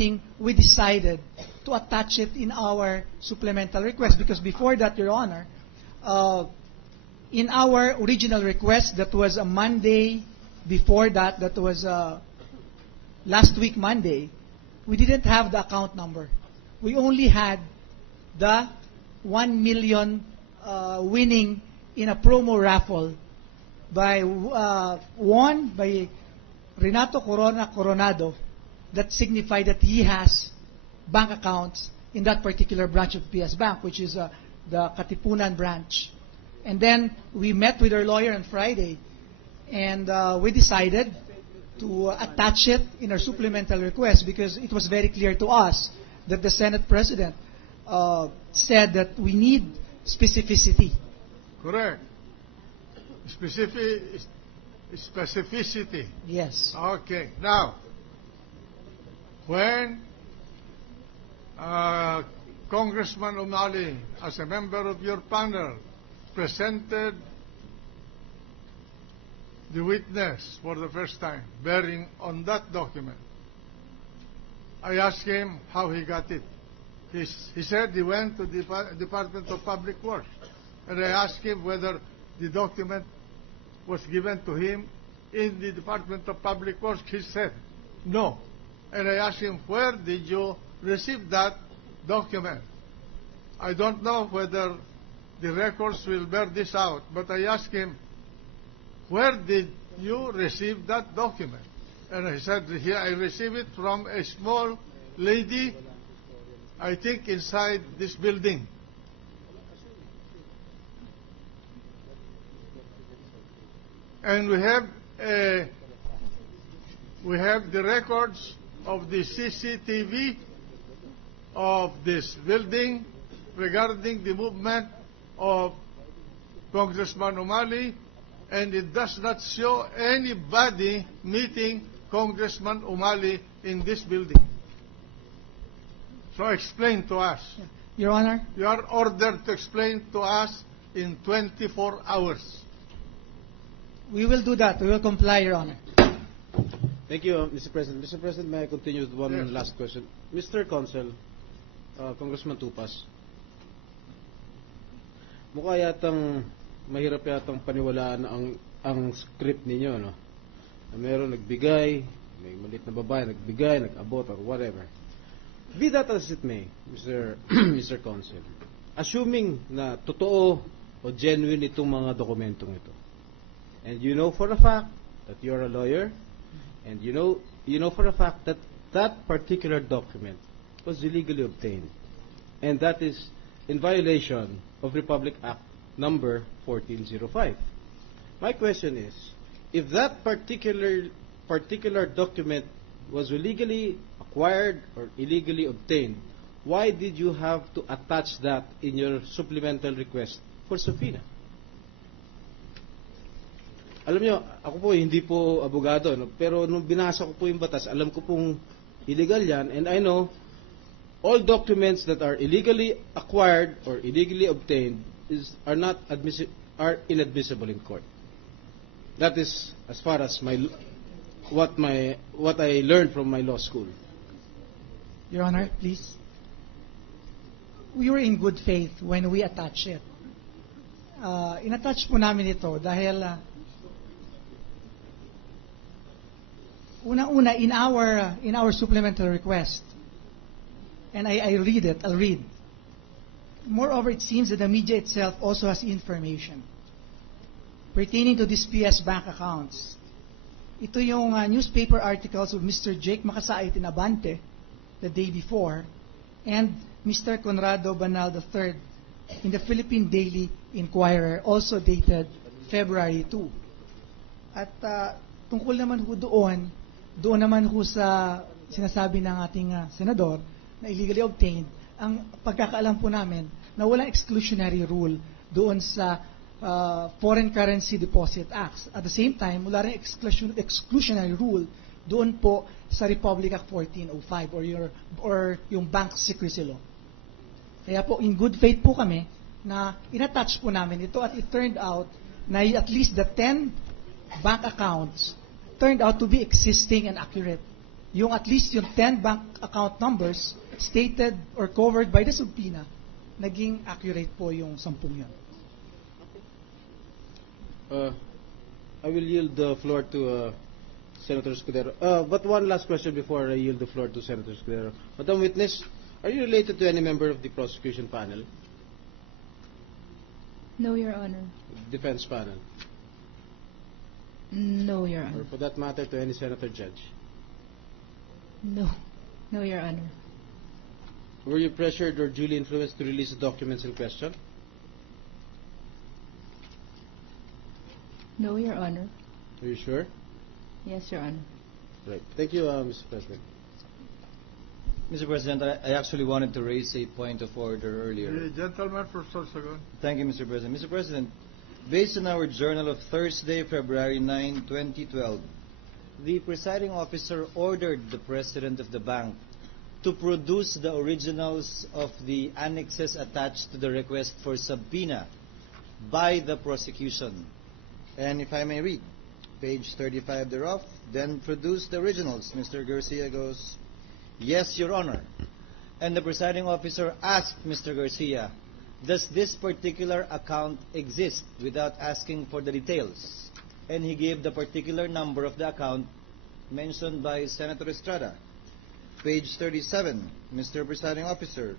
meeting, we decided to attach it in our supplemental request because before that, Your Honor, in our original request, that was a Monday. Before that, that was last week Monday, we didn't have the account number. We only had the 1 million winning in a promo raffle won by Renato Coronado that signified that he has bank accounts in that particular branch of PS Bank, which is the Katipunan branch. And then we met with our lawyer on Friday, and we decided to attach it in our supplemental request because it was very clear to us that the Senate President said that we need specificity. Correct. Specificity. Yes. Okay. Now, when Congressman Umali, as a member of your panel, presented the witness for the first time, bearing on that document, I asked him how he got it. He said he went to the Department of Public Works, and I asked him whether the document was given to him in the Department of Public Works. He said no. And I asked him, where did you receive that document? I don't know whether the records will bear this out, but I asked him, where did you receive that document? And he said, here I received it from a small lady, I think inside this building. And we have the records of the CCTV of this building regarding the movement of Congressman Umali, and it does not show anybody meeting Congressman Umali in this building. So explain to us. Your Honor. You are ordered to explain to us in 24 hours. We will do that. We will comply, Your Honor. Thank you, Mr. President. Mr. President, may I continue with one last question? Mr. Consul, Congressman Tupas, mukha yatang mahirap yatang paniwalaan ang script ninyo, no? Na meron nagbigay, may maliit na babae nagbigay, nag-abot or whatever. Be that as it may, Mr. Consul, assuming na totoo o genuine itong mga dokumentong ito, and you know for a fact that you're a lawyer, and you know for a fact that that particular document was illegally obtained, and that is in violation of Republic Act number 1405. My question is, if that particular document was illegally acquired or illegally obtained, why did you have to attach that in your supplemental request for subpoena? Alam nyo, ako po hindi po abogado, no? Pero nung binasa ko po yung batas, alam ko pong illegal yan, and I know all documents that are illegally acquired or illegally obtained are inadmissible in court. That is as far as what I learned from my law school. Your Honor, please. We were in good faith when we attach it. In-attach po namin ito dahil una-una in our supplemental request, and I'll read. Moreover, it seems that the media itself also has information pertaining to these PS bank accounts. Ito yung newspaper articles of Mr. Jake Makasait in Abante the day before, and Mr. Conrado Banal III in the Philippine Daily Inquirer, also dated February 2. At tungkol naman ho doon naman ho sa sinasabi ng ating senador na illegally obtained, ang pagkakaalam po namin na walang exclusionary rule doon sa Foreign Currency Deposit Acts. At the same time, wala rin exclusionary rule doon po sa Republic Act 1405 or yung Bank Secrecy Law. Kaya po, in good faith po kami na inattach po namin ito, at it turned out na at least the 10 bank accounts turned out to be existing and accurate. yung at least yung 10 bank account numbers stated or covered by the subpoena, naging accurate po yung 10 yun. I will yield the floor to Senator Escudero. But one last question before I yield the floor to Senator Escudero. Madam Witness, are you related to any member of the prosecution panel? No, Your Honor. Defense panel? No, Your Or Honor. for that matter, to any senator judge? No. No, Your Honor. Were you pressured or duly influenced to release the documents in question? No, Your Honor. Are you sure? Yes, Your Honor. Right. Thank you, Mr. President. Mr. President, I actually wanted to raise a point of order earlier. The gentleman for Sorsogon. Thank you, Mr. President. Mr. President, based on our journal of Thursday, February 9, 2012, the presiding officer ordered the president of the bank to produce the originals of the annexes attached to the request for subpoena by the prosecution. And if I may read, page 35 thereof, then produce the originals. Mr. Garcia goes, yes, Your Honor. And the presiding officer asked Mr. Garcia, does this particular account exist, without asking for the details? And he gave the particular number of the account mentioned by Senator Estrada. Page 37, Mr. Presiding Officer.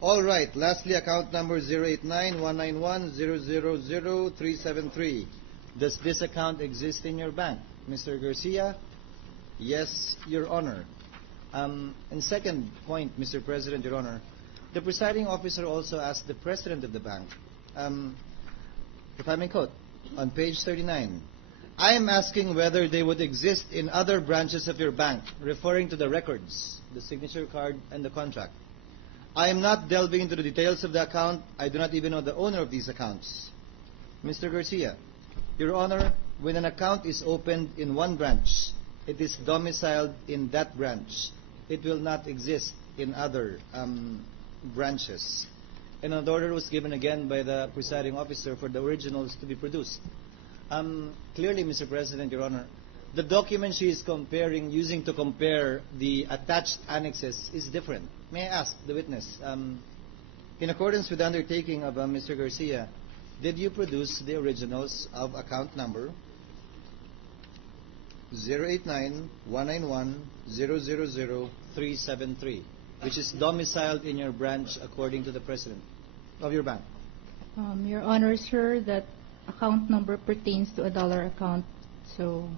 All right, lastly, account number 089-191-000-373. Does this account exist in your bank? Mr. Garcia, yes, Your Honor. And second point, Mr. President, Your Honor, the presiding officer also asked the president of the bank, if I may quote, on page 39, I am asking whether they would exist in other branches of your bank, referring to the records, the signature card, and the contract. I am not delving into the details of the account. I do not even know the owner of these accounts. Mr. Garcia, Your Honor, when an account is opened in one branch, it is domiciled in that branch. It will not exist in other branches. And an order was given again by the presiding officer for the originals to be produced. Clearly, Mr. President, Your Honor, the document she is using to compare the attached annexes is different. May I ask the witness, in accordance with the undertaking of Mr. Garcia, did you produce the originals of account number 089-191-000-373, which is domiciled in your branch according to the president of your bank? Your Honor, sir, that account number pertains to a dollar account, so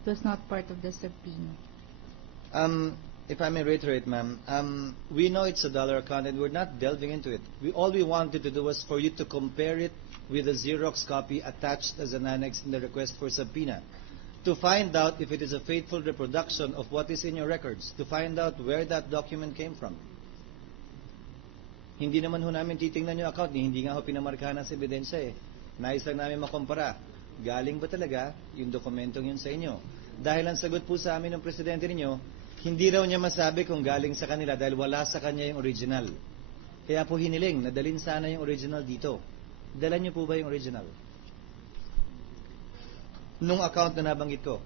it was not part of the subpoena. If I may reiterate, ma'am, we know it's a dollar account and we're not delving into it. All we wanted to do was for you to compare it with a Xerox copy attached as an annex in the request for subpoena, to find out if it is a faithful reproduction of what is in your records, to find out where that document came from. Hindi naman ho namin titingnan yung account, hindi nga ho pinamarkahan ng ebidensya eh. Nais lang namin makumpara. Galing ba talaga yung dokumentong yun sa inyo? Dahil ang sagot po sa amin ng presidente ninyo, hindi raw niya masabi kung galing sa kanila dahil wala sa kanya yung original. Kaya po hiniling na dalhin sana yung original dito. Dala niyo po ba yung original? Nung account na nabanggit ko.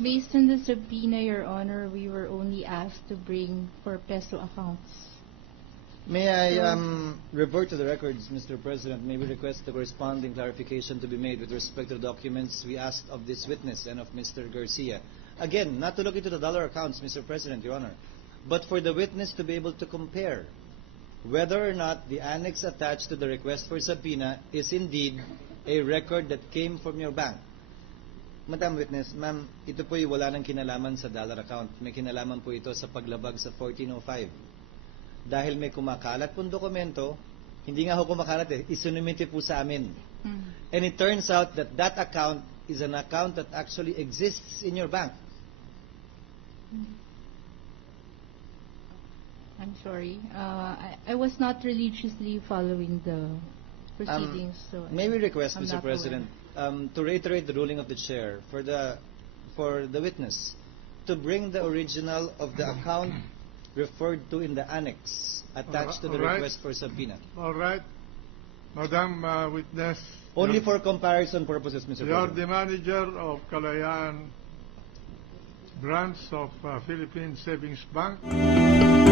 Based on the subpoena, Your Honor, we were only asked to bring 4 peso accounts. May I revert to the records, Mr. President? May we request the corresponding clarification to be made with respect to the documents we asked of this witness and of Mr. Garcia. Again, not to look into the dollar accounts, Mr. President, Your Honor, but for the witness to be able to compare whether or not the annex attached to the request for subpoena is indeed a record that came from your bank. Madam Witness, ma'am, ito po'y wala nang kinalaman sa dollar account. May kinalaman po ito sa paglabag sa 1405. Dahil may kumakalat pong dokumento, hindi nga ho kumakalat eh, isunumite po sa amin. And it turns out that that account is an account that actually exists in your bank. I'm sorry. I was not religiously following the proceedings. So May we request, I'm Mr. not President, to reiterate the ruling of the chair for the witness to bring the original of the account referred to in the annex attached to the All right. request for subpoena. All right. Madam Witness. Only for comparison purposes, Mr. You're President. the manager of Kalayaan branch of Philippine Savings Bank.